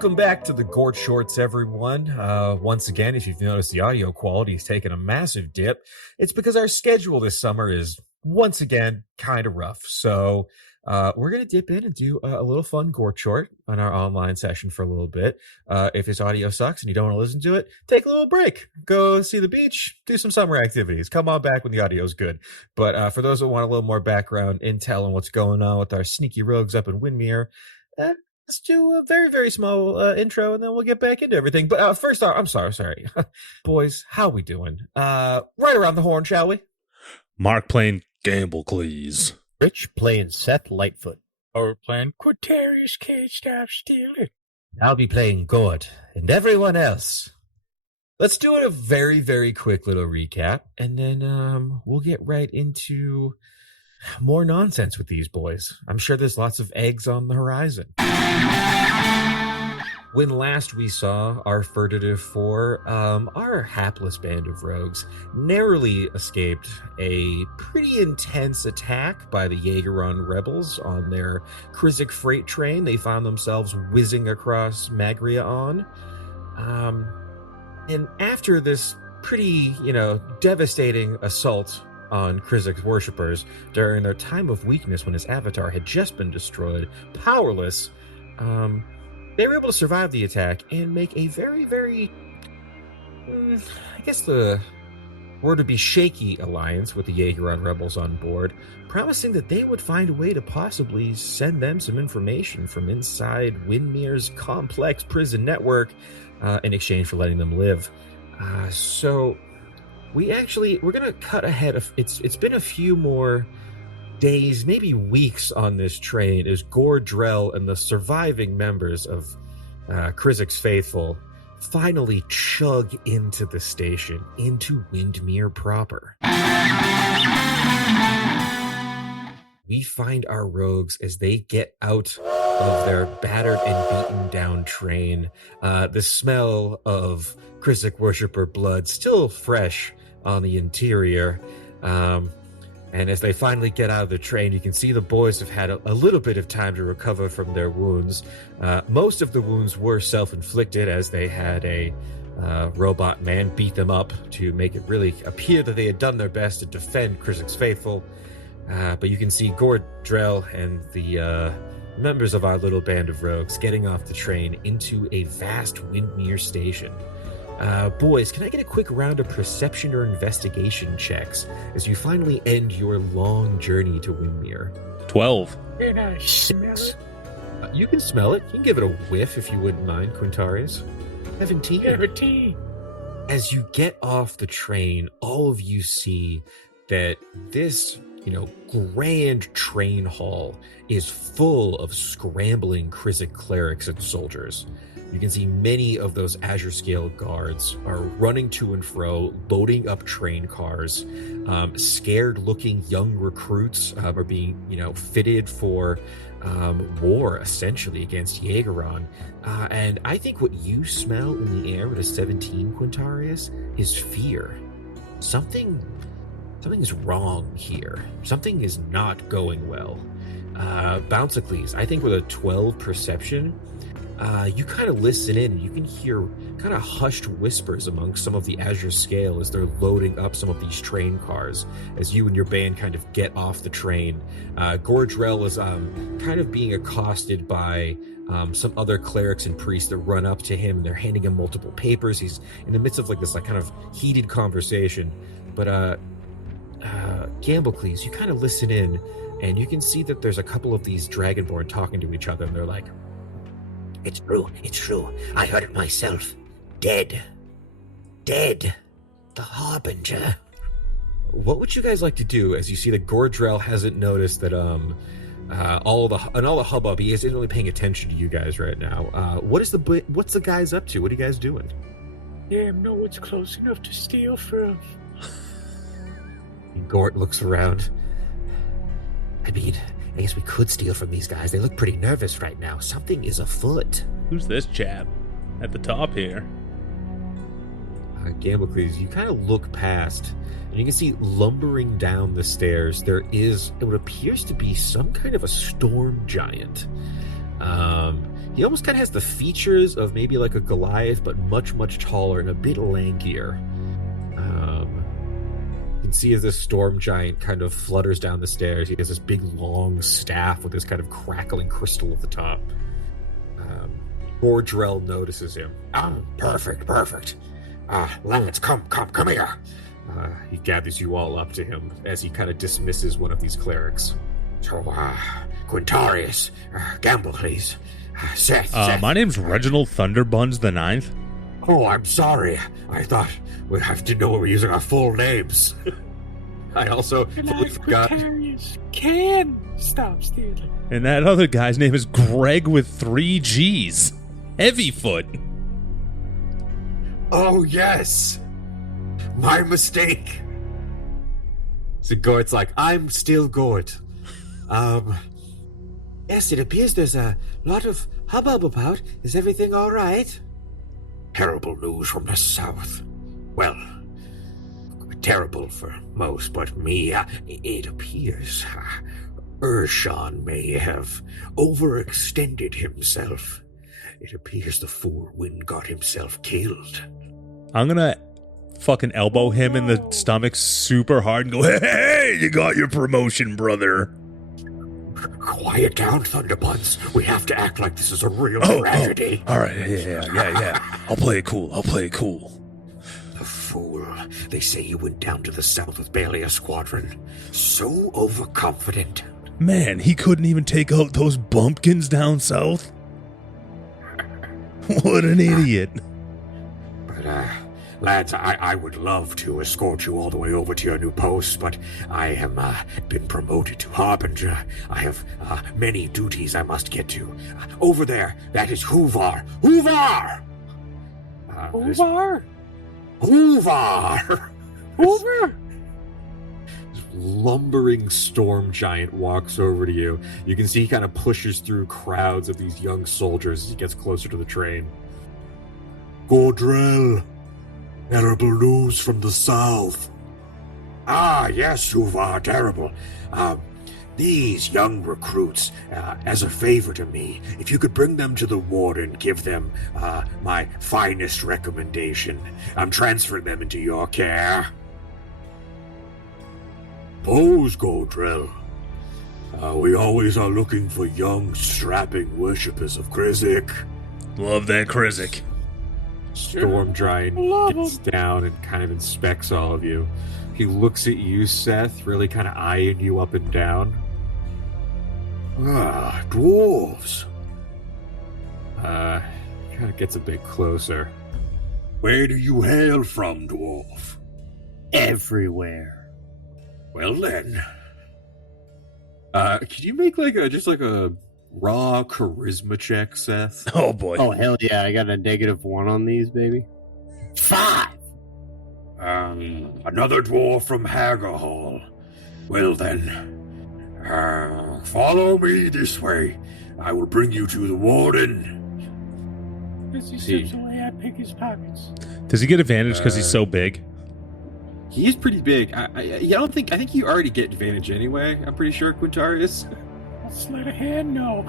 Welcome back to the Gort Shorts, everyone. Once again, if you've noticed the audio quality has taken a massive dip, it's because our schedule this summer is, once again, kind of rough. So we're going to dip in and do a little fun Gort Short on our online session for a little bit. If this audio sucks and you don't want to listen to it, take a little break. Go see the beach, do some summer activities. Come on back when the audio is good. But for those that want a little more background intel on what's going on with our sneaky rogues up in Windmere, let's do a very, very small intro, and then we'll get back into everything. But first off, I'm sorry. Boys, how we doing? Right around the horn, shall we? Mark playing Gamblecles. Rich playing Seth Lightfoot. Or playing Quintorius, Cage Staff Stealer. I'll be playing Gort, and everyone else. Let's do a very, very quick little recap, and then we'll get right into more nonsense with these boys. I'm sure there's lots of eggs on the horizon. When last we saw our Furtive Four, our hapless band of rogues narrowly escaped a pretty intense attack by the Jaegeron rebels on their Krizik freight train they found themselves whizzing across Magria on. And after this pretty, devastating assault on Krizik's worshippers during their time of weakness when his avatar had just been destroyed, powerless, they were able to survive the attack and make a very, very, I guess the word would be shaky alliance with the Jaegeron rebels on board, promising that they would find a way to possibly send them some information from inside Windmere's complex prison network in exchange for letting them live. So we're going to cut ahead. It's been a few more days, maybe weeks on this train as Gordrell and the surviving members of Krizik's Faithful finally chug into the station, into Windmere proper. We find our rogues as they get out of their battered and beaten down train. The smell of Krizik worshiper blood still fresh on the interior. And as they finally get out of the train, you can see the boys have had a little bit of time to recover from their wounds. Most of the wounds were self-inflicted as they had a robot man beat them up to make it really appear that they had done their best to defend Krizik's Faithful. But you can see Gordrell and the members of our little band of rogues getting off the train into a vast Windmere station. Boys, can I get a quick round of perception or investigation checks as you finally end your long journey to Windmere? 12. Can I smell it? You can smell it. You can give it a whiff if you wouldn't mind, Quintorius. 17. 17. As you get off the train, all of you see that this, grand train hall is full of scrambling Krizik clerics and soldiers. You can see many of those Azure Scale guards are running to and fro, loading up train cars. Scared-looking young recruits are being, fitted for war, essentially, against Jaegeron. And I think what you smell in the air with a 17, Quintorius, is fear. Something is wrong here. Something is not going well. Bouncicles, I think with a 12 perception, you kind of listen in and you can hear kind of hushed whispers among some of the Azure Scale as they're loading up some of these train cars as you and your band kind of get off the train. Gordrell is kind of being accosted by some other clerics and priests that run up to him. They're handing him multiple papers. He's in the midst of this kind of heated conversation. But Gamblecles, you kind of listen in and you can see that there's a couple of these Dragonborn talking to each other, and they're like, It's true. I heard it myself. Dead. The Harbinger. What would you guys like to do as you see that Gordrell hasn't noticed that all the hubbub, he isn't really paying attention to you guys right now. What's the guys up to? What are you guys doing? Damn, no one's close enough to steal from. Gort looks around. I guess we could steal from these guys. They look pretty nervous right now. Something is afoot. Who's this chap at the top here? Gamblecles, you kind of look past, and you can see lumbering down the stairs, there is what appears to be some kind of a storm giant. He almost kind of has the features of maybe like a Goliath, but much, much taller and a bit lankier. You can see as this storm giant kind of flutters down the stairs, he has this big long staff with this kind of crackling crystal at the top. Gordrell notices him. Perfect. Lads, come here. He gathers you all up to him as he kind of dismisses one of these clerics. So, Quintorius, Gamblecles, Seth. My name's Reginald Thunderbuns the Ninth. Oh, I'm sorry. I thought we have to know we're using our full names. I also fully forgot. Quintorius can stop stealing. And that other guy's name is Greg with 3 G's. Heavyfoot. Oh, yes. My mistake. So Gort's like, I'm still Gort. Yes, it appears there's a lot of hubbub about. Is everything all right? Terrible news from the south. Well, terrible for most, but me, it appears Urshan may have overextended himself. It appears the Forewind got himself killed. I'm gonna fucking elbow him in the stomach super hard and go, hey, you got your promotion, brother. Quiet down, Thunderbuns. We have to act like this is a real tragedy. All right, yeah. I'll play it cool. The fool. They say he went down to the south with barely a squadron. So overconfident. Man, he couldn't even take out those bumpkins down south. What an idiot. But, lads, I would love to escort you all the way over to your new post, but I have been promoted to Harbinger. I have many duties I must get to. Over there, that is Hoovar. Hoovar! Hoovar? Hoovar! Hoover? This lumbering storm giant walks over to you. You can see he kind of pushes through crowds of these young soldiers as he gets closer to the train. Gordrell! Terrible news from the south. Yes, Hoovar, terrible. These young recruits, as a favor to me, if you could bring them to the warden, give them my finest recommendation. I'm transferring them into your care. Pose, Gordrell. We always are looking for young, strapping worshippers of Krizik. Love that Krizik. Storm Giant gets down and kind of inspects all of you. He looks at you, Seth, really kind of eyeing you up and down. Dwarves. Kind of gets a bit closer. Where do you hail from, dwarf? Everywhere. Well then. Could you make just a raw charisma check, Seth? Oh boy. Oh, hell yeah. I got a -1 on these, baby. 5! Another dwarf from Hagerhall. Well then. Follow me this way. I will bring you to the warden. As he sips away, I pick his pockets. Does he get advantage because he's so big? He's pretty big. I think you already get advantage anyway. I'm pretty sure, Quintorius. Sleight of hand, no.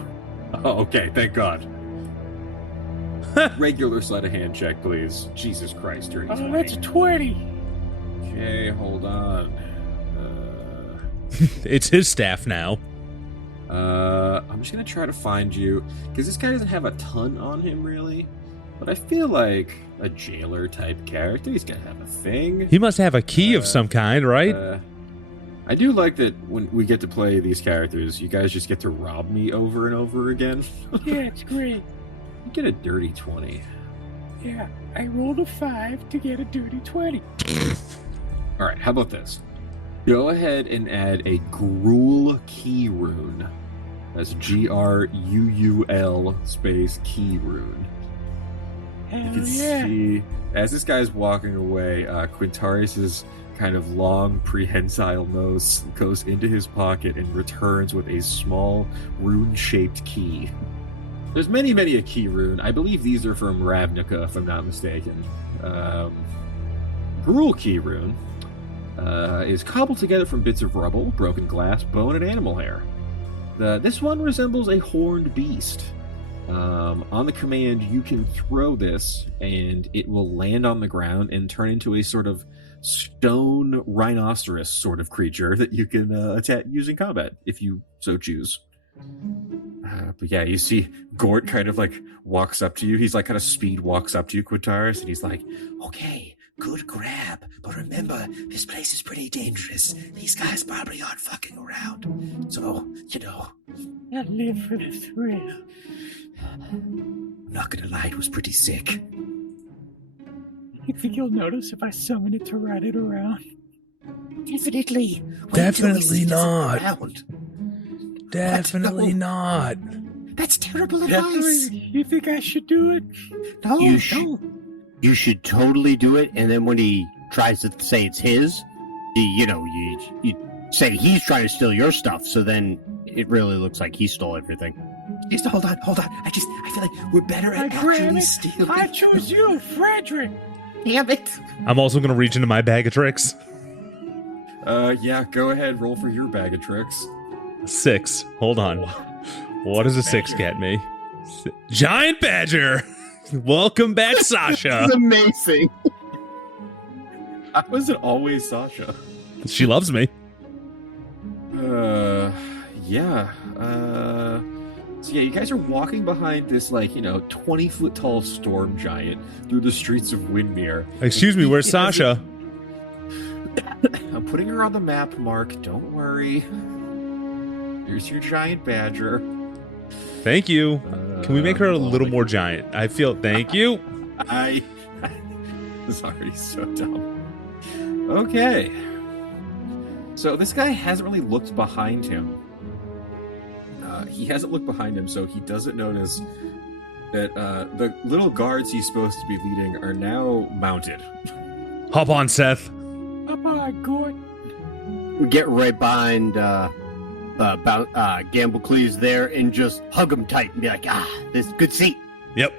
Oh, okay. Thank God. Regular sleight of hand check, please. Jesus Christ, dirty 20. That's a 20. Okay, hold on. It's his staff now. I'm just gonna try to find you because this guy doesn't have a ton on him, really. But I feel like a jailer type character. He's gonna have a thing. He must have a key of some kind, right? I do like that when we get to play these characters, you guys just get to rob me over and over again. Yeah, it's great. You get a dirty 20. Yeah, I rolled a 5 to get a dirty 20. All right, how about this? Go ahead and add a Gruul key rune. That's GRUUL space key rune. Hell You can yeah. see, as this guy's walking away, Quintorius's kind of long, prehensile nose goes into his pocket and returns with a small, rune-shaped key. There's many a key rune. I believe these are from Ravnica, if I'm not mistaken. Gruul key rune is cobbled together from bits of rubble, broken glass, bone, and animal hair. This one resembles a horned beast. On the command, you can throw this, and it will land on the ground and turn into a sort of stone rhinoceros sort of creature that you can attack using combat if you so choose. But yeah, you see Gort kind of like walks up to you. He's like kind of speed walks up to you, Quintorius, and he's like, "Okay, good grab, but remember, this place is pretty dangerous. These guys probably aren't fucking around. So, I live for the thrill. I'm not gonna lie, it was pretty sick." You think you'll notice if I summon it to ride it around? Definitely. Definitely not. Definitely not. That's terrible advice. You think I should do it? No, You should totally do it, and then when he tries to say it's his, you say he's trying to steal your stuff, so then it really looks like he stole everything. Just hold on. I feel like we're better at actually stealing. I chose you, Frederick. Damn it. I'm also going to reach into my bag of tricks. Yeah, go ahead. Roll for your bag of tricks. 6. Hold on. What does a 6 get me? Giant Badger! Welcome back, Sasha. It's amazing. I wasn't always Sasha. She loves me. Yeah. So yeah, you guys are walking behind this 20-foot tall storm giant through the streets of Windmere. Excuse me, where's Sasha? I'm putting her on the map, Mark. Don't worry. Here's your giant badger. Thank you. Can we make her a little more giant? I feel. Thank you. Sorry, so dumb. Okay. So this guy hasn't really looked behind him. He hasn't looked behind him, so he doesn't notice that the little guards he's supposed to be leading are now mounted. Hop on, Seth. Up on, Gort. We get right behind Gamblecles there and just hug him tight and be like, this is good seat. Yep.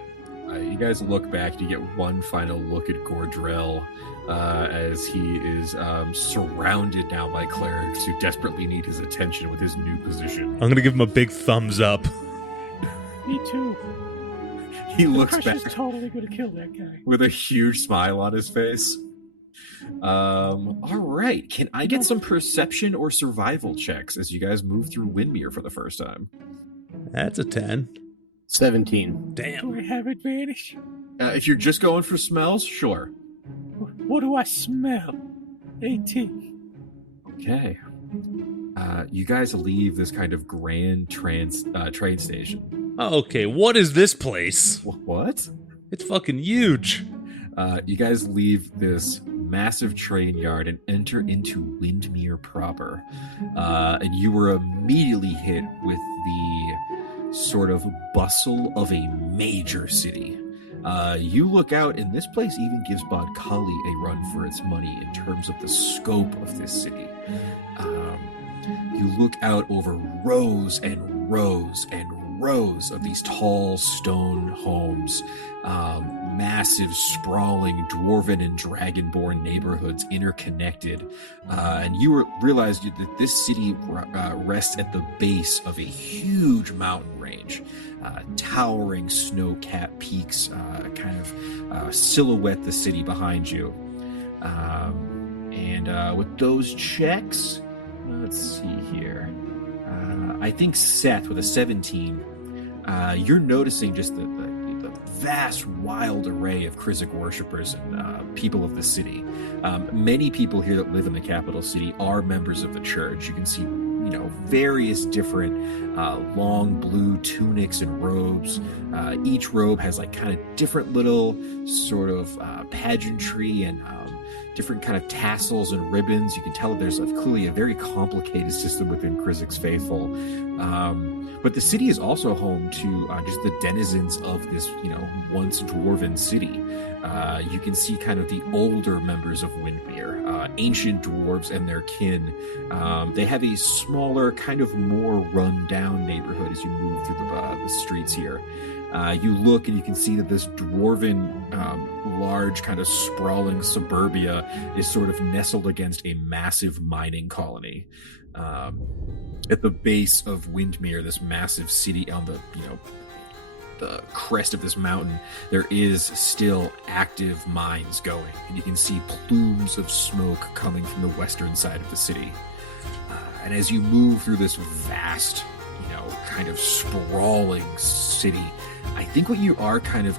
You guys look back to get one final look at Gordrell as he is surrounded now by clerics who desperately need his attention with his new position. I'm going to give him a big thumbs up. Me too. He looks Crush back is totally gonna kill that guy. with a huge smile on his face. All right. Can I get some perception or survival checks as you guys move through Windmere for the first time? That's a 10. 17. Damn. Do I have advantage? If you're just going for smells, sure. What do I smell? 18. Okay. You guys leave this kind of grand train station. Okay, what is this place? What? It's fucking huge. You guys leave this massive train yard and enter into Windmere proper. And you were immediately hit with the sort of bustle of a major city. You look out, and this place even gives Bodkali a run for its money in terms of the scope of this city. You look out over rows and rows and rows of these tall stone homes, massive, sprawling dwarven and dragonborn neighborhoods interconnected. And you realize that this city rests at the base of a huge mountain range. Towering snow-capped peaks kind of silhouette the city behind you. And with those checks, let's see here. I think Seth, with a 17, you're noticing just the vast, wild array of Krizik worshippers and people of the city. Many people here that live in the capital city are members of the church. You can see, various different long blue tunics and robes. Each robe has kind of different little sort of pageantry and different kind of tassels and ribbons. You can tell that there's clearly a very complicated system within Krizik's faithful. But the city is also home to just the denizens of this, once dwarven city. You can see kind of the older members of Windmere, ancient dwarves and their kin. They have a smaller, kind of more run-down neighborhood as you move through the streets here. You look and you can see that this dwarven, large, kind of sprawling suburbia is sort of nestled against a massive mining colony. At the base of Windmere, this massive city on the the crest of this mountain, there is still active mines going, and you can see plumes of smoke coming from the western side of the city. And as you move through this vast, kind of sprawling city, I think what you are kind of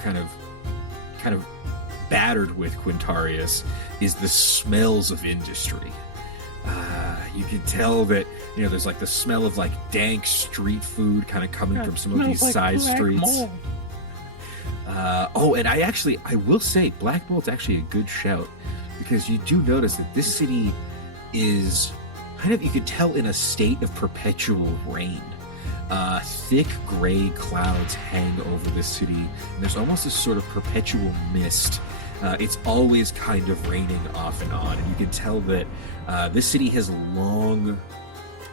battered with, Quintorius, is the smells of industry. You can tell that there's like the smell of like dank street food kind of coming from some of these side streets. And I will say Black Bolt's actually a good shout, because you do notice that this city is kind of, you could tell, in a state of perpetual rain. Thick gray clouds hang over this city, and there's almost this sort of perpetual mist. It's always kind of raining off and on, and you can tell that this city has long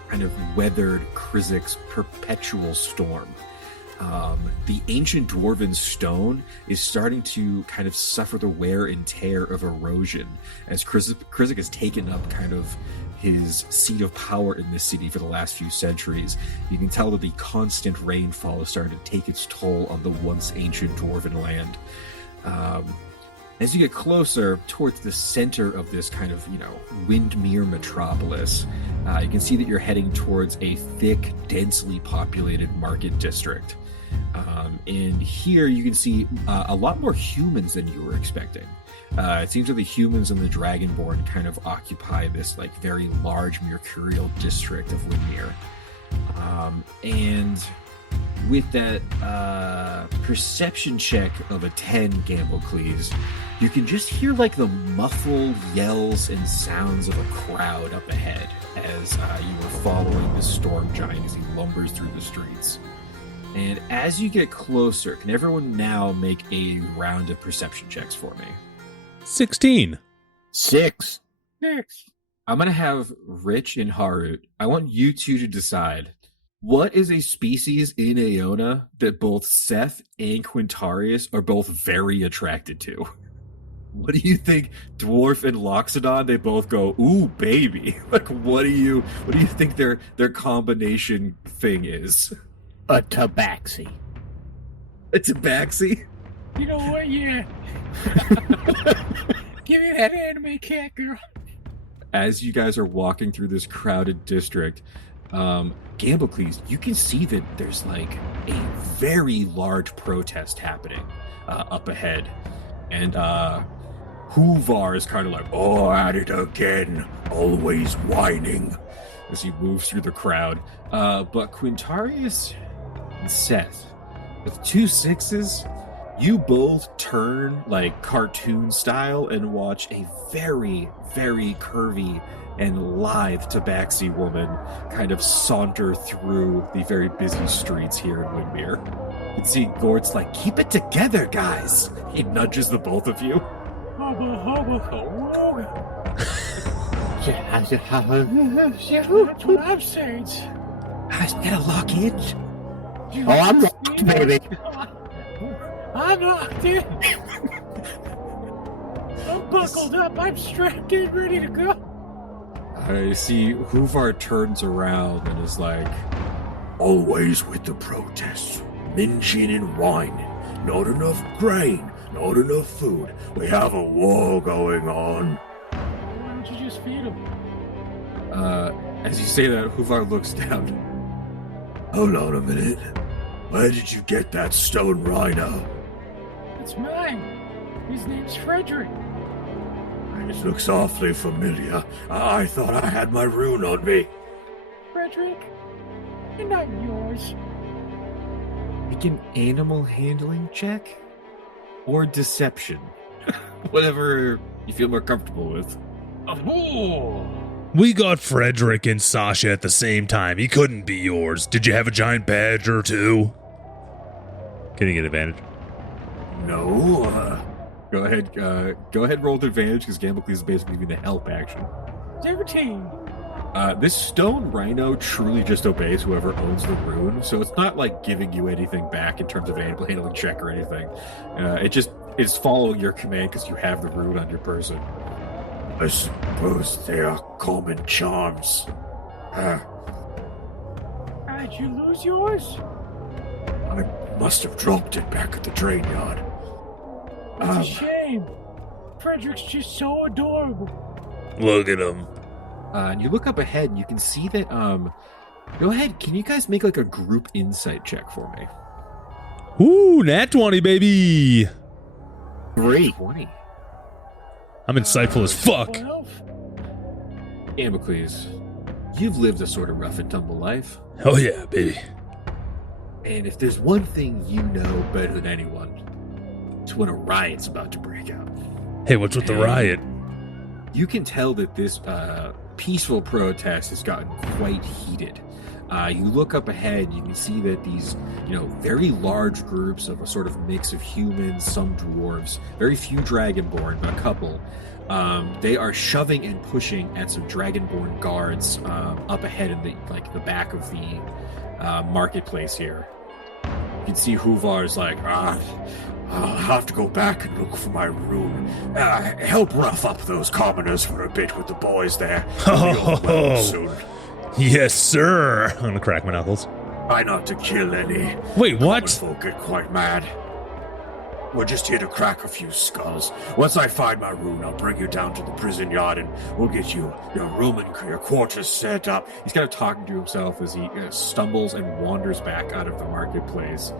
kind of weathered Krizik's perpetual storm. The ancient dwarven stone is starting to kind of suffer the wear and tear of erosion as Krizik has taken up kind of his seat of power in this city for the last few centuries. You can tell that the constant rainfall is starting to take its toll on the once ancient dwarven land. As you get closer towards the center of this kind of, Windmere metropolis, you can see that you're heading towards a thick, densely populated market district. And here you can see a lot more humans than you were expecting. It seems that the humans and the Dragonborn kind of occupy this like very large mercurial district of Windmere. And with that perception check of a 10, Gamblecles, you can just hear like the muffled yells and sounds of a crowd up ahead as you were following the storm giant as he lumbers through the streets. And as you get closer, can everyone now make a round of perception checks for me? 16. 6. I'm going to have Rich and Harout. I want you two to decide, what is a species in Aona that both Seth and Quintorius are both very attracted to? What do you think Dwarf and Loxodon, they both go, ooh, baby? Like, what do you think their combination thing is? A tabaxi. A tabaxi? You know what? Yeah. Give me that anime cat girl. As you guys are walking through this crowded district, Gamblecles, you can see that there's like a very large protest happening up ahead. And Huvar is kind of like, oh, at it again, always whining, as he moves through the crowd. But Quintorius and Seth, with 2 6s, you both turn like cartoon style and watch a very, very curvy and lithe tabaxi woman kind of saunter through the very busy streets here in Windmere. You can see Gort's like, keep it together, guys. He nudges the both of you. Yeah, That's what I'm saying. Guys, we gotta lock in. oh, I'm locked, baby. I'm locked in. I'm buckled up. I'm strapped in, ready to go. I see Huvar turns around and is like, always with the protests. Minching and whining. Not enough grain. Not enough food. We have a war going on. Why don't you just feed him? as you say that, Huvar looks down. Hold on a minute. Where did you get that stone rhino? It's mine. His name's Frederick. It looks awfully familiar. I thought I had my rune on me. Frederick, you're not yours. Make an animal handling check or deception. Whatever you feel more comfortable with. Oh. We got Frederick and Sasha at the same time. He couldn't be yours. Did you have a giant badge or two? Can you get advantage? No. Go ahead. Go ahead. Roll with advantage because Gamblecles is basically giving the help action. 17. This stone rhino truly just obeys whoever owns the rune, so it's not like giving you anything back in terms of animal handling check or anything. It's following your command because you have the rune on your person. I suppose they are common charms. Did you lose yours? I Must have dropped it back at the train yard. It's a shame. Frederick's just so adorable. Look at him. And you look up ahead and you can see that, go ahead, can you guys make like a group insight check for me? Ooh, nat 20, baby. 3. 20. I'm insightful as fuck. 12. Gamblecles, you've lived a sort of rough and tumble life. Oh yeah, baby. And if there's one thing you know better than anyone, it's when a riot's about to break out. Hey, what's with the riot? You can tell that this peaceful protest has gotten quite heated. You look up ahead, you can see that these, very large groups of a sort of mix of humans, some dwarves, very few dragonborn, but a couple. They are shoving and pushing at some dragonborn guards up ahead in the back of the marketplace here. You can see Huvar's like, I'll have to go back and look for my rune. Help rough up those commoners for a bit with the boys there. We'll be all well soon. Yes, sir. I'm gonna crack my knuckles. Try not to kill any. Wait, Common what? folk get quite mad. We're just here to crack a few skulls. Once I find my rune, I'll bring you down to the prison yard and we'll get your room and your quarters set up. he's kind of talking to himself as he stumbles and wanders back out of the marketplace.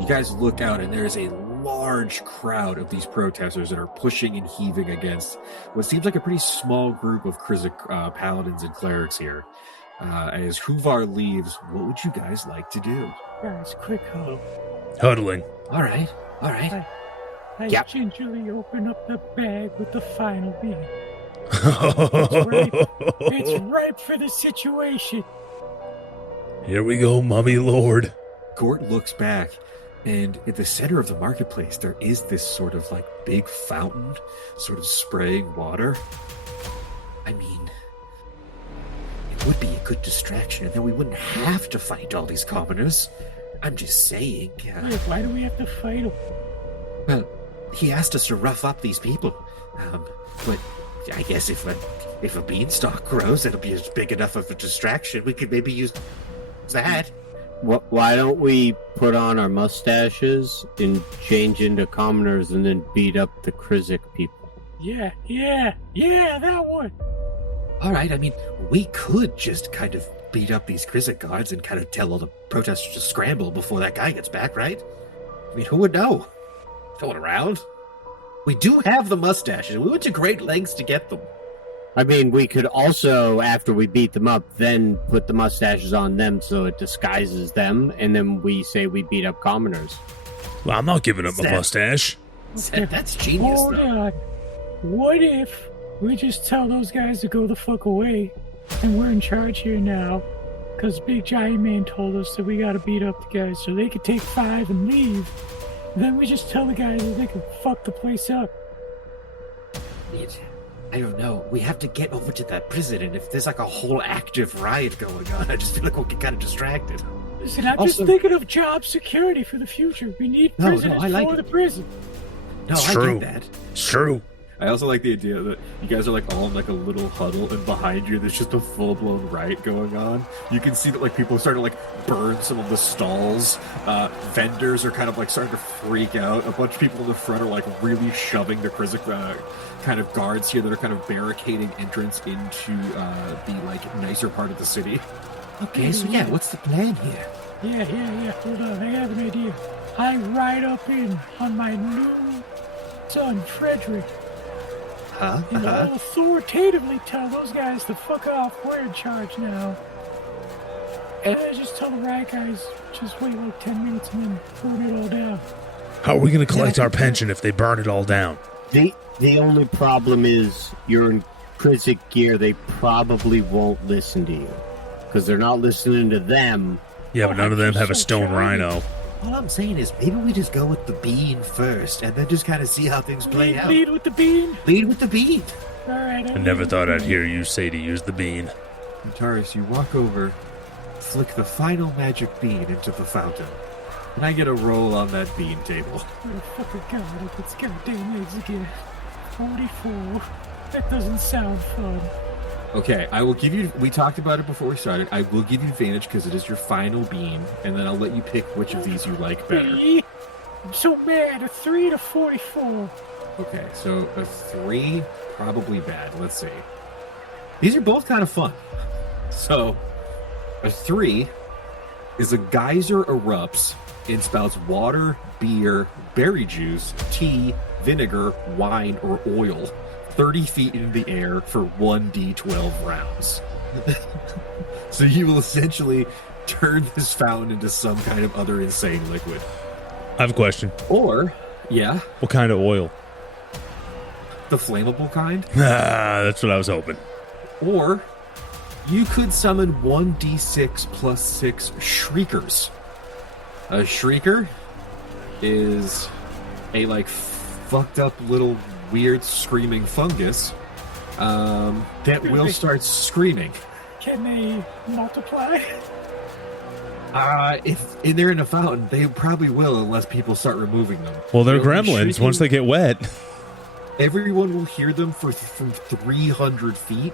You guys look out and there's a large crowd of these protesters that are pushing and heaving against what seems like a pretty small group of Krizik paladins and clerics here. As Huvar leaves, what would you guys like to do? Guys, quick huddle. Huddling. All right. I Yep. gingerly open up the bag with the final bean. Here It's ripe for the situation. we go, mummy lord. Gort looks back, and at the center of the marketplace, there is this sort of big fountain, sort of spraying water. I mean, it would be a good distraction, and then we wouldn't have to fight all these commoners. I'm just saying. Wait, why do we have to fight him? Well, he asked us to rough up these people. But I guess if a beanstalk grows, it'll be as big enough of a distraction. We could maybe use that. Why don't we put on our mustaches and change into commoners and then beat up the Krizik people? Yeah, that one. All right, I mean, we could just kind of beat up these Krizik guards and kind of tell all the protesters to scramble before that guy gets back, right? I mean, who would know? No one around. We do have the mustaches. We went to great lengths to get them. I mean, we could also, after we beat them up, then put the mustaches on them so it disguises them, and then we say we beat up commoners. Well, I'm not giving up my Seth. mustache. That's genius, Hold though. on. What if we just tell those guys to go the fuck away, and we're in charge here now? Because Big Giant Man told us that we gotta beat up the guys so they could take 5 and leave. Then we just tell the guys that they can fuck the place up. I don't know. We have to get over to that prison, and if there's a whole active riot going on, I just feel like we'll get kind of distracted. Listen, I'm Also- just thinking of job security for the future. We need No, prisoners I like for it. the prison. No, It's I true. get that. It's true. I also like the idea that you guys are all in a little huddle, and behind you there's just a full-blown riot going on. You can see that people are starting to burn some of the stalls. Vendors are kind of starting to freak out. A bunch of people in the front are really shoving the Krizik kind of guards here that are kind of barricading entrance into the nicer part of the city. Okay, so yeah, what's the plan here? Yeah. Hold on, I have an idea. I ride up in on my new son, Frederick. And I'll authoritatively tell those guys to fuck off. We're in charge now. And I just tell the riot guys, just wait 10 minutes and then burn it all down. How are we going to collect our pension if they burn it all down? The only problem is you're in Krizik gear. They probably won't listen to you because they're not listening to them. Yeah, but none of them have a stone rhino. All I'm saying is maybe we just go with the bean first, and then just kind of see how things play out. Lead with the bean. Lead with the bean. All right. I never thought I'd hear you say to use the bean. Quintorius, you walk over, flick the final magic bean into the fountain, and I get a roll on that bean table. Where the fuck it got up its goddamn legs again. 44. That doesn't sound fun. Okay, I will give you. We talked about it before we started. I will give you advantage because it is your final bean, and then I'll let you pick which of these you like better. I'm so mad. A 3 to 44. Okay, so a 3, probably bad. Let's see. These are both kind of fun. So, a 3 is a geyser erupts and spouts water, beer, berry juice, tea, vinegar, wine, or oil 30 feet into the air for 1d12 rounds. So you will essentially turn this fountain into some kind of other insane liquid. I have a question. Or, yeah, What kind of oil? the flammable kind. That's what I was hoping. Or you could summon 1d6 plus 6 shriekers. A shrieker is a fucked up little weird screaming fungus that will start screaming. Can they multiply? If they're in a fountain, they probably will unless people start removing them. Well, they're They'll be gremlins. shrieking. Once they get wet. Everyone will hear them from 300 feet,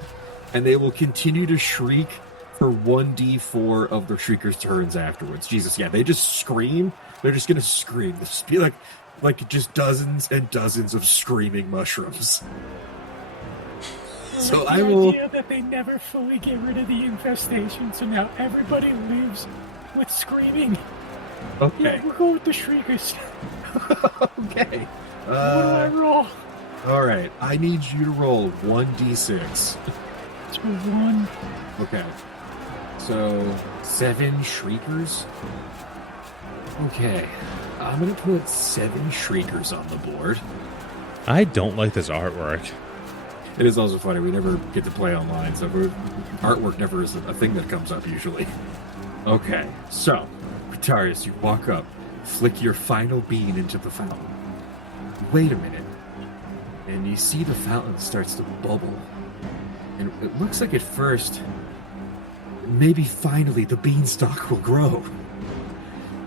and they will continue to shriek for 1d4 of the shrieker's turns afterwards. Jesus, yeah, they just scream. They're just gonna scream. There'll just be like just dozens and dozens of screaming mushrooms. So the I will. idea that they never fully get rid of the infestation, so now everybody lives with screaming. Okay. Yeah, we'll go with the shriekers. Okay. What do I roll? All right. I need you to roll 1d6. It's for 1. Okay. So 7 shriekers. Okay. I'm gonna put 7 shriekers on the board. I don't like this artwork. It is also funny. We never get to play online, so artwork never is a thing that comes up usually. Okay. So, Quintorius, you walk up, flick your final bean into the fountain. Wait a minute. And you see the fountain starts to bubble. And it looks like at first, maybe finally the beanstalk will grow.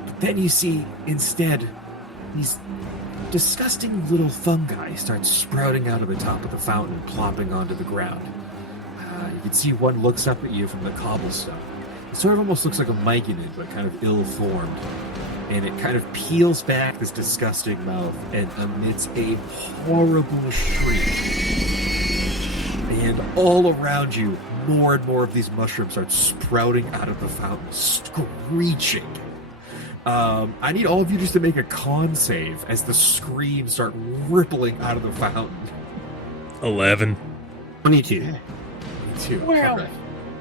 But then you see, instead, these disgusting little fungi start sprouting out of the top of the fountain, plopping onto the ground. You can see one looks up at you from the cobblestone. It sort of almost looks like a myconid, but kind of ill-formed. And it kind of peels back this disgusting mouth and emits a horrible shriek. And all around you, more and more of these mushrooms start sprouting out of the fountain, screeching. I need all of you just to make a con save as the screams start rippling out of the fountain. 11. 22. 22. Well. Okay.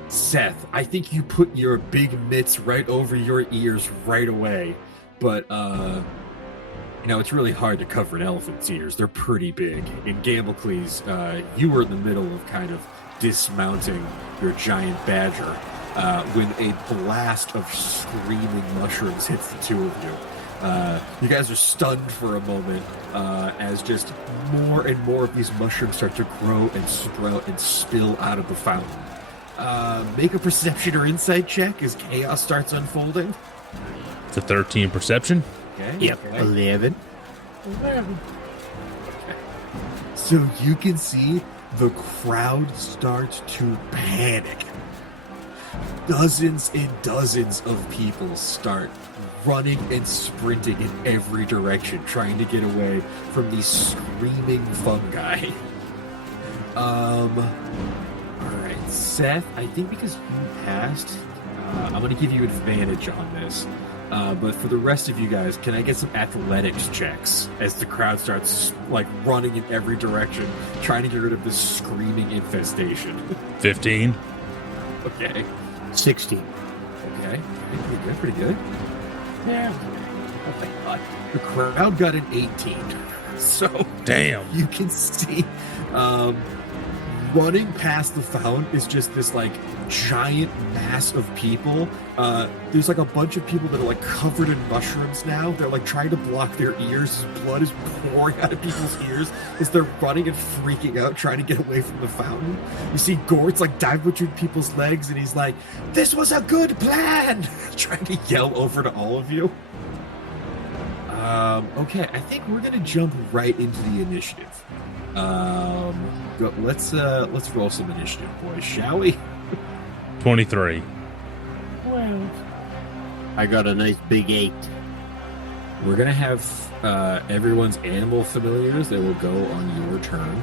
Seth, I think you put your big mitts right over your ears right away. But, it's really hard to cover an elephant's ears. They're pretty big. In Gamblecles, you were in the middle of kind of dismounting your giant badger when a blast of screaming mushrooms hits the two of you. You guys are stunned for a moment as just more and more of these mushrooms start to grow and sprout and spill out of the fountain. Make a perception or insight check as chaos starts unfolding. It's a 13 perception. Okay. Yep. Okay. 11. 11. So you can see the crowd starts to panic. Dozens and dozens of people start running and sprinting in every direction, trying to get away from these screaming fungi. All right, Seth, I think because you passed, I'm going to give you advantage on this. But for the rest of you guys, can I get some athletics checks as the crowd starts running in every direction, trying to get rid of this screaming infestation? 15. Okay. 16. Okay. Pretty good. Yeah. Oh my god. The crowd got an 18. So Damn. you can see running past the fountain is just this giant mass of people. There's a bunch of people that are covered in mushrooms now. They're trying to block their ears. Blood is pouring out of people's ears as they're running and freaking out, trying to get away from the fountain. You see Gort's dive between people's legs, and he's like, "This was a good plan!" trying to yell over to all of you. Okay, I think we're gonna jump right into the initiative. go. Let's roll some initiative, boys, shall we? 23. Well, I got a nice big 8. We're gonna have everyone's animal familiars. They will go on your turn.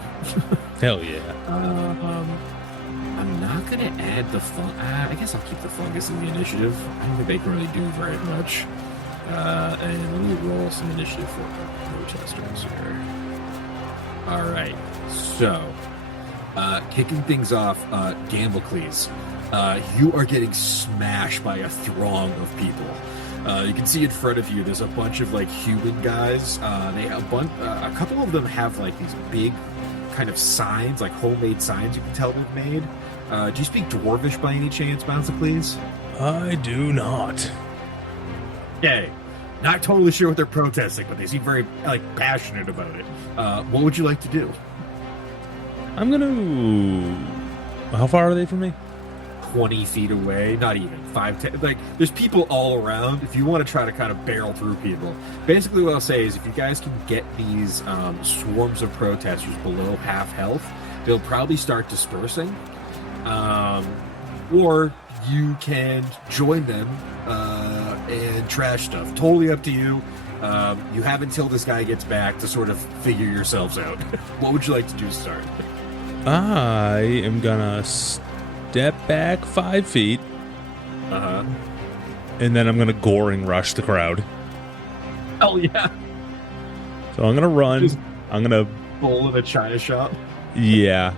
Hell yeah. I'm not gonna add the I guess I'll keep the fungus in the initiative. I don't think they can really do very much. And let me roll some initiative for protesters here. All right, so kicking things off, Gamblecles, you are getting smashed by a throng of people. You can see in front of you, there's a bunch of like human guys. They have a couple of them have like these big kind of signs, like homemade signs. You can tell they've made. Do you speak Dwarvish by any chance, Bouncicles? I do not. Okay. Not totally sure what they're protesting, but they seem very like passionate about it. What would you like to do? I'm gonna... How far are they from me? 20 feet away, not even 5, 10. Like, there's people all around. If you want to try to kind of barrel through people, basically what I'll say is if you guys can get these swarms of protesters below half health, they'll probably start dispersing. Or you can join them and trash stuff. Totally up to you. You have until this guy gets back to sort of figure yourselves out. What would you like to do to start? I am gonna step back 5 feet. Uh-huh. And then I'm gonna goring rush the crowd. Oh, yeah. So I'm gonna run. Just I'm gonna... bowl in a china shop. Yeah.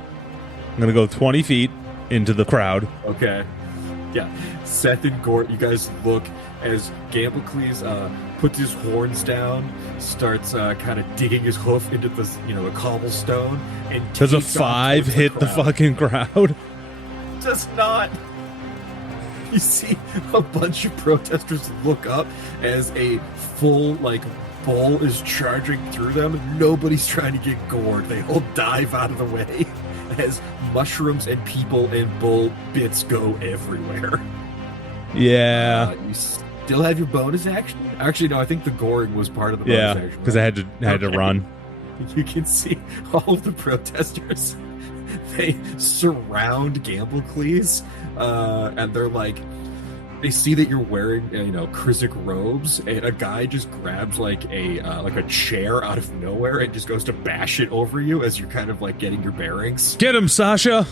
I'm gonna go 20 feet into the crowd. Okay. Yeah. Seth and Gort, you guys look as Gamblecles puts his horns down, starts kind of digging his hoof into the the cobblestone, and Does a takes off 5 towards hit the crowd. fucking crowd? Does not. You see a bunch of protesters look up as a full bull is charging through them. Nobody's trying to get gored. They all dive out of the way as mushrooms and people and bull bits go everywhere. Yeah. You still have your bonus action? Actually, no, I think the goring was part of the bonus Yeah, action. because I had to Okay. run. You can see all of the protesters. They surround Gamblecles, and they're like, they see that you're wearing, Krizik robes, and a guy just grabs like a chair out of nowhere and just goes to bash it over you as you're kind of like getting your bearings. Get him, Sasha!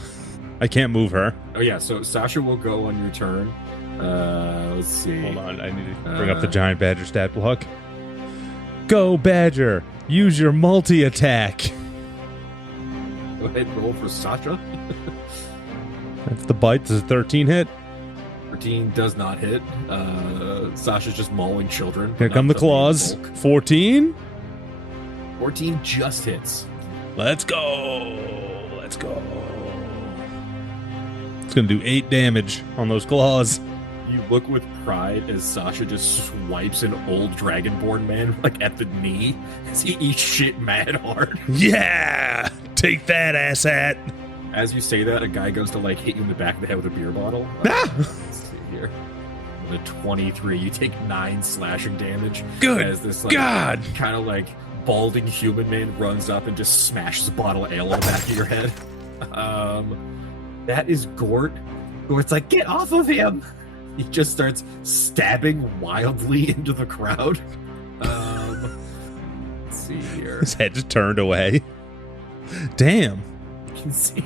I can't move her. Oh yeah, so Sasha will go on your turn. Let's see. Hold on, I need to bring up the giant badger stat block. Go, Badger! Use your multi-attack! Go ahead and roll for Sasha. That's the bite. Does a 13 hit? 13 does not hit. Sasha's just mauling children. Here come the claws. 14? 14 just hits. Let's go! Let's go! It's gonna do 8 damage on those claws. You look with pride as Sasha just swipes an old Dragonborn man at the knee as he eats shit mad hard. Yeah! Take that, asshat! As you say that, a guy goes to hit you in the back of the head with a beer bottle. Ah! Let's see here. With a 23, you take 9 slashing damage. Good as this God! kind of balding human man runs up and just smashes a bottle of ale on the back of your head. That is Gort. Gort's like, get off of him! He just starts stabbing wildly into the crowd. Let's see here. His head just turned away. Damn. You can see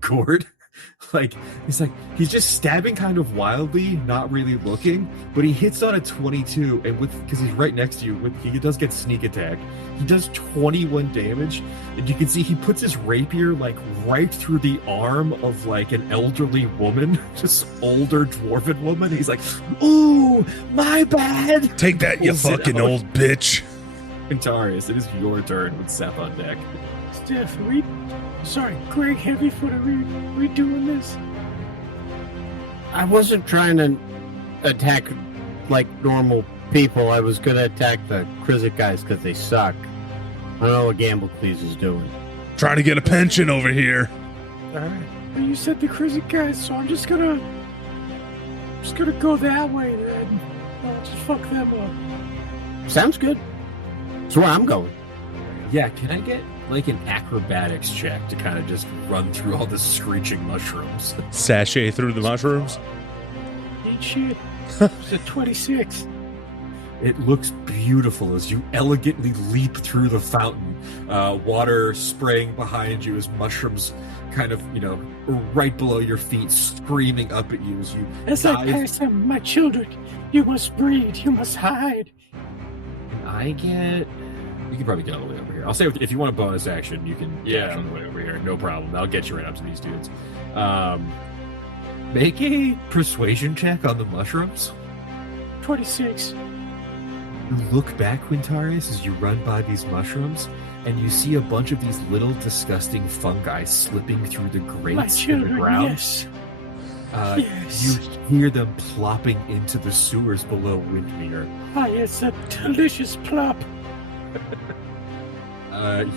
Gort, he's just stabbing kind of wildly, not really looking, but he hits on a 22, and because he's right next to you, he does get sneak attack. He does 21 damage, and you can see he puts his rapier right through the arm of an elderly woman, just older dwarven woman. He's like, "Ooh, my bad." Take that, you Pulls it fucking out. old bitch. Quintorius, it is your turn with Seth on deck. Steph, Greg Heavyfoot, are we doing this? I wasn't trying to attack like normal people. I was going to attack the Krizik guys because they suck. I don't know what Gamblecles is doing. Trying to get a pension over here. Alright. Well, you said the Krizik guys, so I'm just gonna go that way then. I'll just fuck them up. Sounds good. That's where I'm going. Yeah, can I get like an acrobatics check to kind of just run through all the screeching mushrooms? Sashay through the mushrooms. Ain't shit. It's a 26. It looks beautiful as you elegantly leap through the fountain, water spraying behind you as mushrooms kind of, right below your feet, screaming up at you as you As I pass them, my children, you must breed, you must hide. You can probably get all the way over here. I'll say if you want a bonus action, you can dash on the way over here. No problem. I'll get you right up to these dudes. Make a persuasion check on the mushrooms. 26. You look back, Quintorius, as you run by these mushrooms, and you see a bunch of these little disgusting fungi slipping through the My grates in children, the ground. yes. You hear them plopping into the sewers below Windmere. Ah, yes, a delicious plop.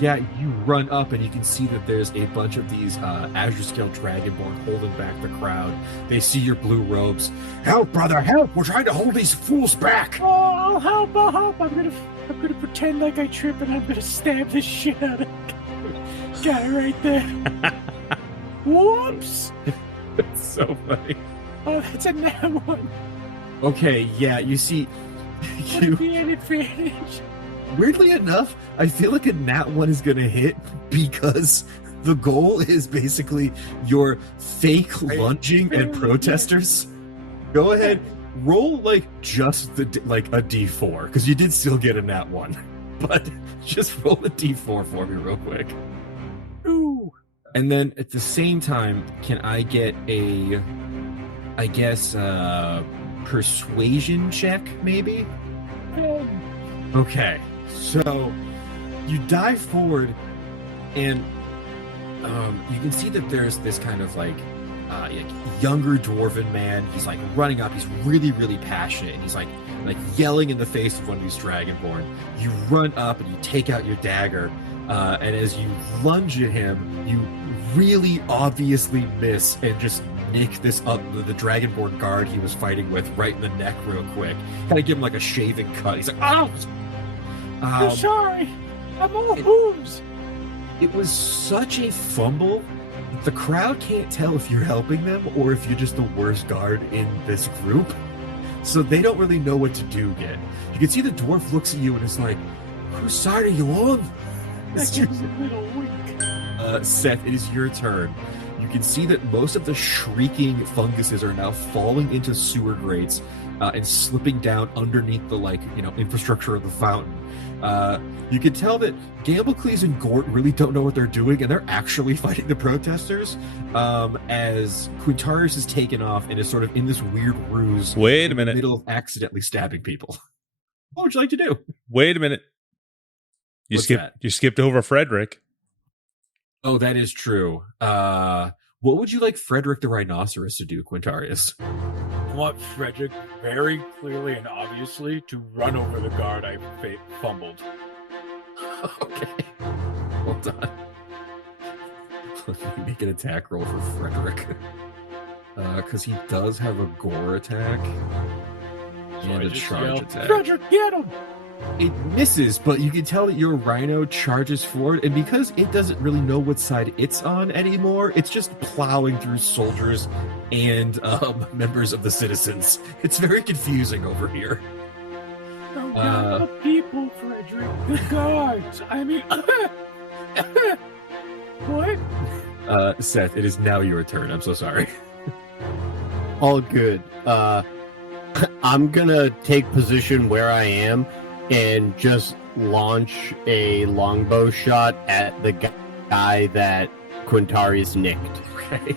You run up and you can see that there's a bunch of these Azure Scale Dragonborn holding back the crowd. They see your blue robes. Help, brother, help! We're trying to hold these fools back! Oh, I'll help, I'll help. I'm gonna pretend like I trip and I'm gonna stab the shit out of the guy right there. Whoops! It's so funny. Oh, that's a nat one. Okay, yeah, you see... That'd be an advantage. Weirdly enough, I feel like a nat 1 is gonna hit because the goal is basically your fake lunging and protesters. Go ahead, roll just a d4 because you did still get a nat 1, but just roll a d4 for me real quick. Ooh. And then at the same time, can I get a, persuasion check maybe? Okay. So, you dive forward, and you can see that there's this kind of younger dwarven man. He's running up. He's really, really passionate, and he's like yelling in the face of one of these dragonborn. You run up and you take out your dagger, and as you lunge at him, you really obviously miss and just nick this up the dragonborn guard he was fighting with right in the neck real quick. Kind of give him a shaving cut. He's like, "Oh!" I'm sorry. I'm all hooves. It was such a fumble. The crowd can't tell if you're helping them or if you're just the worst guard in this group. So they don't really know what to do yet. You can see the dwarf looks at you and is like, "Whose side are you on?" That gives a little wink. Seth, it is your turn. You can see that most of the shrieking funguses are now falling into sewer grates and slipping down underneath the infrastructure of the fountain. You can tell that Gamblecles and Gort really don't know what they're doing, and they're actually fighting the protesters as Quintorius is taken off and is sort of in this weird ruse. Wait a minute. In the middle of accidentally stabbing people. What would you like to do? Wait a minute. You skipped over Frederick. Oh, that is true. What would you like Frederick the Rhinoceros to do, Quintorius? I want Frederick very clearly and obviously to run over the guard I fumbled. Okay. Hold on. Let me make an attack roll for Frederick. Because he does have a gore attack and a charge attack. Frederick, get him! It misses, but you can tell that your rhino charges forward, and because it doesn't really know what side it's on anymore, it's just plowing through soldiers and members of the citizens. It's very confusing over here. Oh, God, the people, Frederick. The guards. I mean... What? Seth, it is now your turn. I'm so sorry. All good. I'm gonna take position where I am and just launch a longbow shot at the guy that Quintorius nicked. Okay.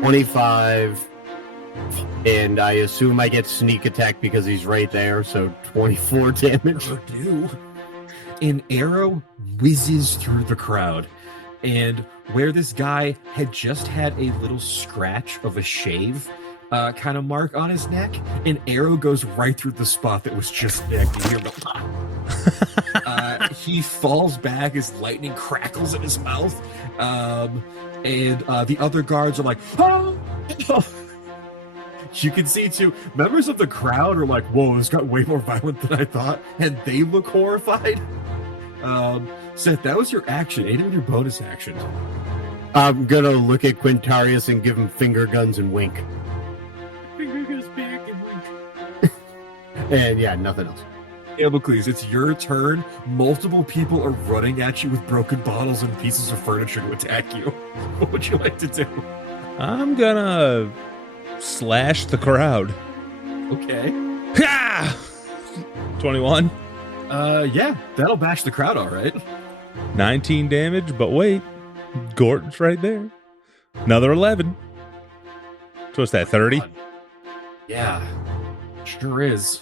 25, and I assume I get sneak attack because he's right there, so 24 damage. Do. An arrow whizzes through the crowd, and where this guy had just had a little scratch of a shave kind of mark on his neck, an arrow goes right through the spot that was just nicked. You hear him go, he falls back as lightning crackles in his mouth, and the other guards are like, "Oh!" You can see too, members of the crowd are like, "Whoa, this got way more violent than I thought," and they look horrified. Seth, that was your action. Ain't even your bonus action. I'm gonna look at Quintorius and give him finger guns and wink. Finger goes back and wink. And yeah, nothing else. Gamblecles, it's your turn. Multiple people are running at you with broken bottles and pieces of furniture to attack you. What would you like to do? I'm gonna slash the crowd. Okay. Ha! 21. Yeah, that'll bash the crowd, all right. 19 damage, but wait. Gort's right there. Another 11. So what's that, 30? Yeah, sure is.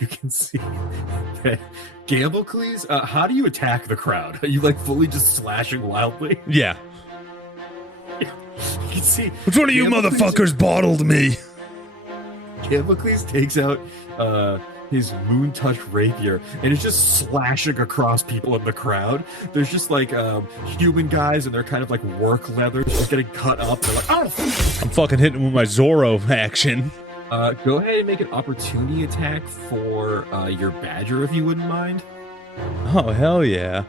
You can see that Gamblecles, how do you attack the crowd? Are you like fully just slashing wildly? Yeah. You can see Which one of you motherfuckers bottled me? Gamblecles takes out his moon touch rapier and is just slashing across people in the crowd. There's just like human guys and they're kind of like work leather just getting cut up. They're like, oh! I'm fucking hitting with my Zorro action. Go ahead and make an opportunity attack for your badger if you wouldn't mind. Oh, hell yeah.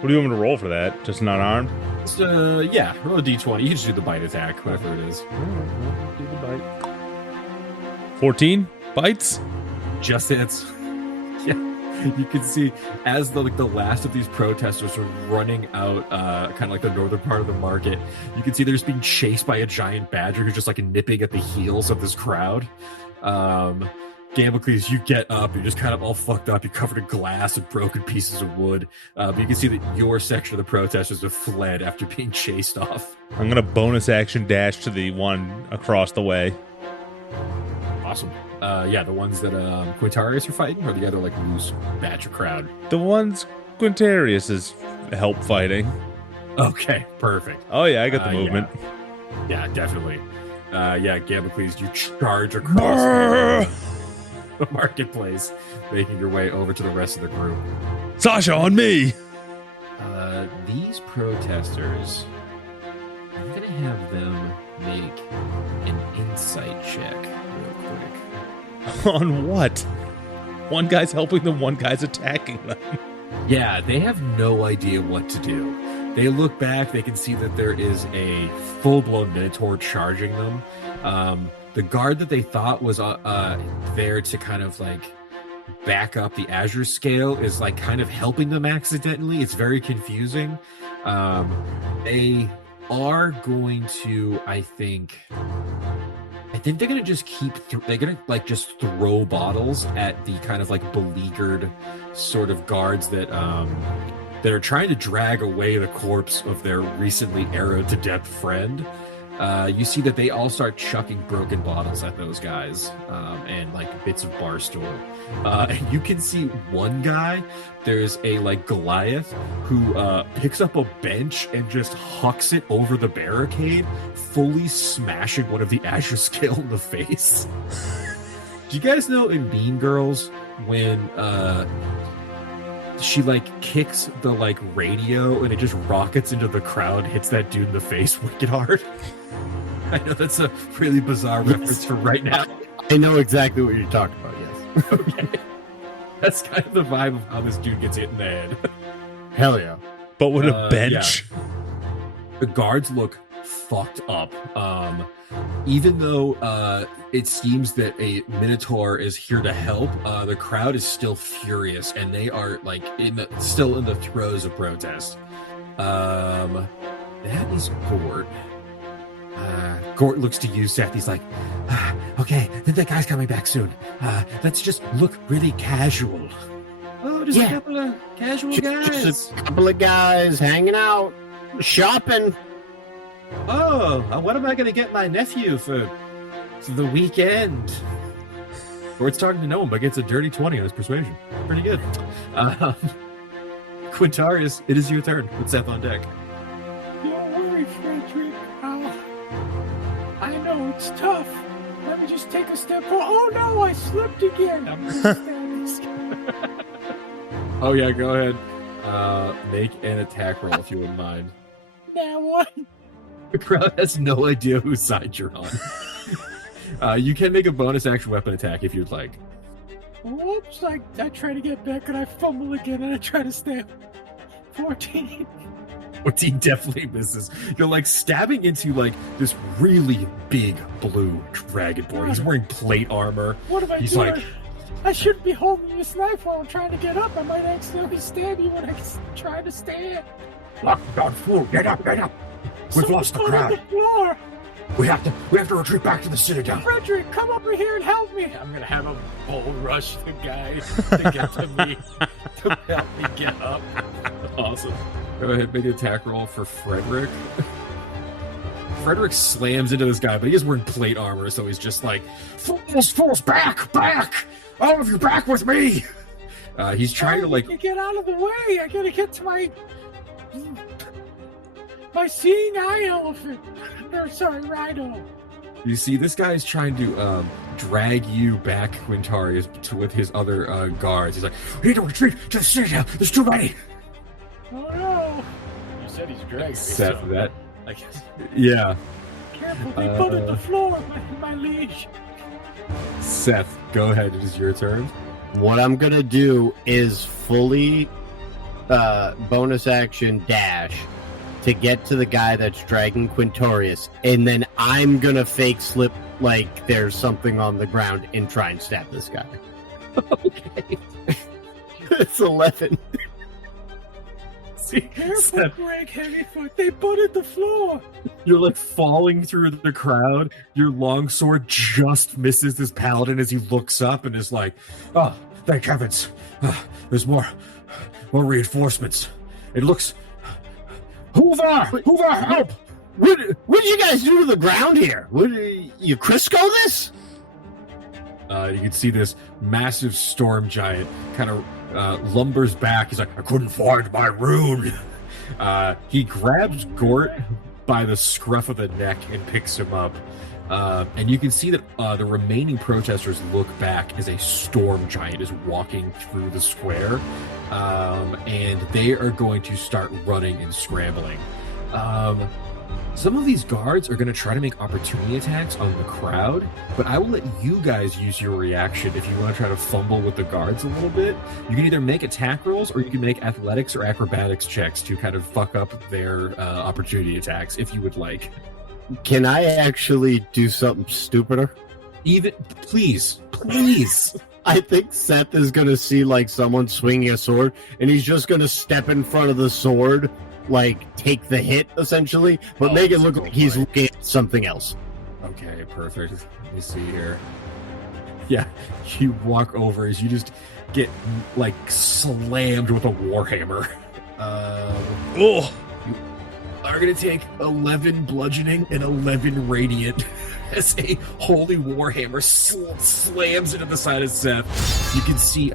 What do you want me to roll for that? Just not armed? Just, yeah, roll a d20. You can just do the bite attack, whatever it is. Do the bite. 14 bites? Just hits. Yeah, you can see as the last of these protesters are running out, kind of like the northern part of the market. You can see they're just being chased by a giant badger who's just like nipping at the heels of this crowd. Gamblecles, you get up, you're just kind of all fucked up, you're covered in glass and broken pieces of wood. But you can see that your section of the protesters have fled after being chased off. I'm gonna bonus action dash to the one across the way. Awesome. Yeah, the ones that Quintorius are fighting, or the other like loose batch of crowd? The ones Quintorius is help fighting. Okay, perfect. Oh yeah, I got the movement. Yeah, definitely. Yeah, Gamblecles, you charge across the marketplace, making your way over to the rest of the group. Sasha, on me! These protesters, I'm gonna have them make an insight check real quick. On what? One guy's helping them, one guy's attacking them. Yeah, they have no idea what to do. They look back, they can see that there is a full-blown Minotaur charging them. The guard that they thought was there to kind of like back up the Azure scale is like kind of helping them accidentally. It's very confusing. They are going to, I think they're going to just they're going to like just throw bottles at the kind of like beleaguered sort of guards that are trying to drag away the corpse of their recently arrowed to death friend. You see that they all start chucking broken bottles at those guys and like bits of bar stool. And you can see one guy, there's a like Goliath who picks up a bench and just hucks it over the barricade, fully smashing one of the Azure Scale in the face. Do you guys know in Mean Girls when she like kicks the like radio and it just rockets into the crowd, hits that dude in the face wicked hard? I know that's a really bizarre reference for right now. I know exactly what you're talking about, yes. Okay. That's kind of the vibe of how this dude gets hit in the head. Hell yeah. But with a bench? Yeah. The guards look fucked up. Even though it seems that a Minotaur is here to help, the crowd is still furious and they are like still in the throes of protest. That is Gort. Gort looks to you, Seth. He's like, okay, that guy's coming back soon. Let's just look really casual. Oh, just a couple of casual guys. Just a couple of guys hanging out, shopping. Oh, what am I going to get my nephew for the weekend? Gort's talking to no one, but gets a dirty 20 on his persuasion. Pretty good. Quintorius, it is your turn with Seth on deck. Don't worry, Frederick. I know it's tough. Let me just take a step forward. Oh no, I slipped again. I'm gonna stand this guy. Oh yeah, go ahead. Make an attack roll if you wouldn't mind. Now what? The crowd has no idea whose side you're on. You can make a bonus action weapon attack if you'd like. Whoops, I try to get back and I fumble again and I try to stay up. 14. 14 definitely misses. You're like stabbing into like this really big blue dragonborn. He's wearing plate armor. What am I He's doing? like, I shouldn't be holding this knife while I'm trying to get up. I might accidentally stab you when I try to stand. Lockdown fool, get up, get up. We've lost the Someone's on crowd. the floor. We have to retreat back to the Citadel. Frederick, come over here and help me. I'm gonna have a bull rush the guy to get to me to help me get up. awesome. Go ahead, make an attack roll for Frederick. Frederick slams into this guy, but he is wearing plate armor, so he's just like, Fools, back! All of you back with me! he's trying to like, You get out of the way. I gotta get to my seeing eye elephant. Or sorry, rhino. you see this guy is trying to drag you back, Quintorius, with his other guards. He's like, We need to retreat to the Citadel. There's too many. Oh no! You said he's dragging me. Seth, so that, I guess. yeah. Careful, they put on the floor, my liege. Seth, go ahead. It is your turn. What I'm gonna do is fully bonus action dash to get to the guy that's dragging Quintorius, and then I'm gonna fake slip like there's something on the ground and try and stab this guy. Okay. It's 11. See, Careful, Seth, Greg Heavyfoot. They butted the floor. you're like falling through the crowd. Your longsword just misses this paladin as he looks up and is like, Oh, thank heavens. There's more reinforcements. It looks... Hoover, help! What did you guys do to the ground here? What, you Crisco this? you can see this massive storm giant kind of lumbers back. He's like, I couldn't find my rune. he grabs Gort by the scruff of the neck and picks him up. And you can see that the remaining protesters look back as a storm giant is walking through the square. And they are going to start running and scrambling. Some of these guards are going to try to make opportunity attacks on the crowd, but I will let you guys use your reaction if you want to try to fumble with the guards a little bit. You can either make attack rolls or you can make athletics or acrobatics checks to kind of fuck up their opportunity attacks if you would like. Can I actually do something stupider? Please. I think Seth is going to see like someone swinging a sword, and he's just going to step in front of the sword, like take the hit essentially, but make it look like he's looking at something else. Okay, perfect. Let me see here. Yeah, you walk over as you just get like slammed with a warhammer. Oh, Are going to take 11 bludgeoning and 11 radiant as a holy warhammer slams into the side of Seth. You can see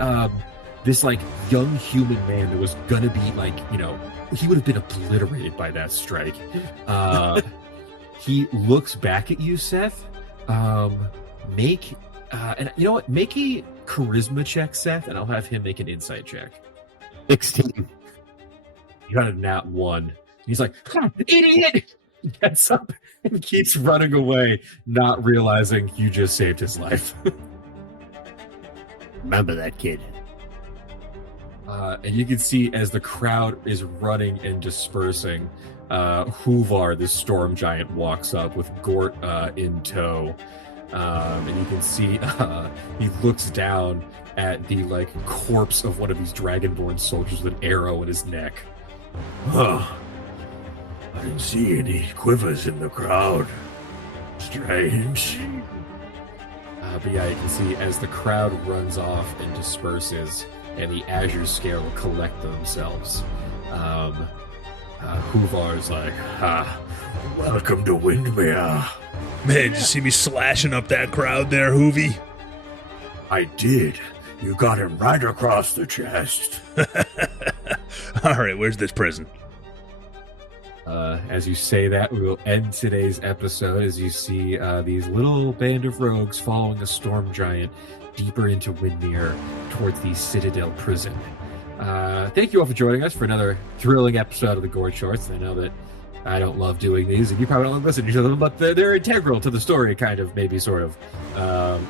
this like young human man that was going to be like, you know, he would have been obliterated by that strike. He looks back at you, Seth. And you know what? Make a charisma check, Seth, and I'll have him make an insight check. 16. You got a nat 1. He's like, idiot! He gets up and keeps running away, not realizing you just saved his life. Remember that kid. And you can see as the crowd is running and dispersing, Huvar, this storm giant, walks up with Gort in tow. And you can see he looks down at the like corpse of one of these dragonborn soldiers with an arrow in his neck. Oh, I didn't see any quivers in the crowd. Strange. But yeah, you can see as the crowd runs off and disperses, and the Azure Scale will collect themselves. Huvar's like, Welcome to Windmere. man, did you see me slashing up that crowd there, Hoovy? I did. You got him right across the chest. All right, where's this prison? As you say that, we will end today's episode as you see these little band of rogues following a storm giant deeper into Windmere towards the Citadel prison. Thank you all for joining us for another thrilling episode of the Gort Shorts. I know that I don't love doing these, and you probably don't listen to them, but they're integral to the story, kind of, maybe, sort of.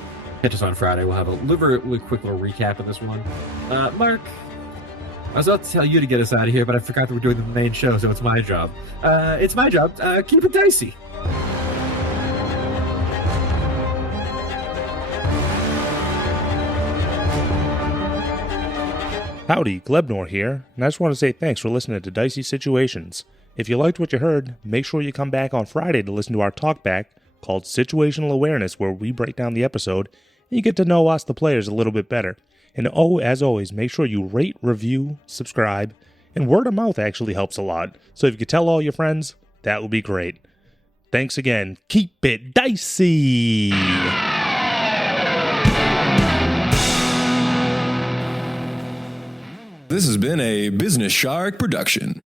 catch us on Friday. We'll have a really quick little recap of this one. Mark, I was about to tell you to get us out of here, but I forgot that we're doing the main show, so it's my job. It's my job. Keep it dicey. Howdy, Glebnor here, and I just want to say thanks for listening to Dicey Situations. If you liked what you heard, make sure you come back on Friday to listen to our talkback called Situational Awareness, where we break down the episode and you get to know us, the players, a little bit better. And as always, make sure you rate, review, subscribe, and word of mouth actually helps a lot. So if you could tell all your friends, that would be great. Thanks again. Keep it dicey! This has been a Business Shark production.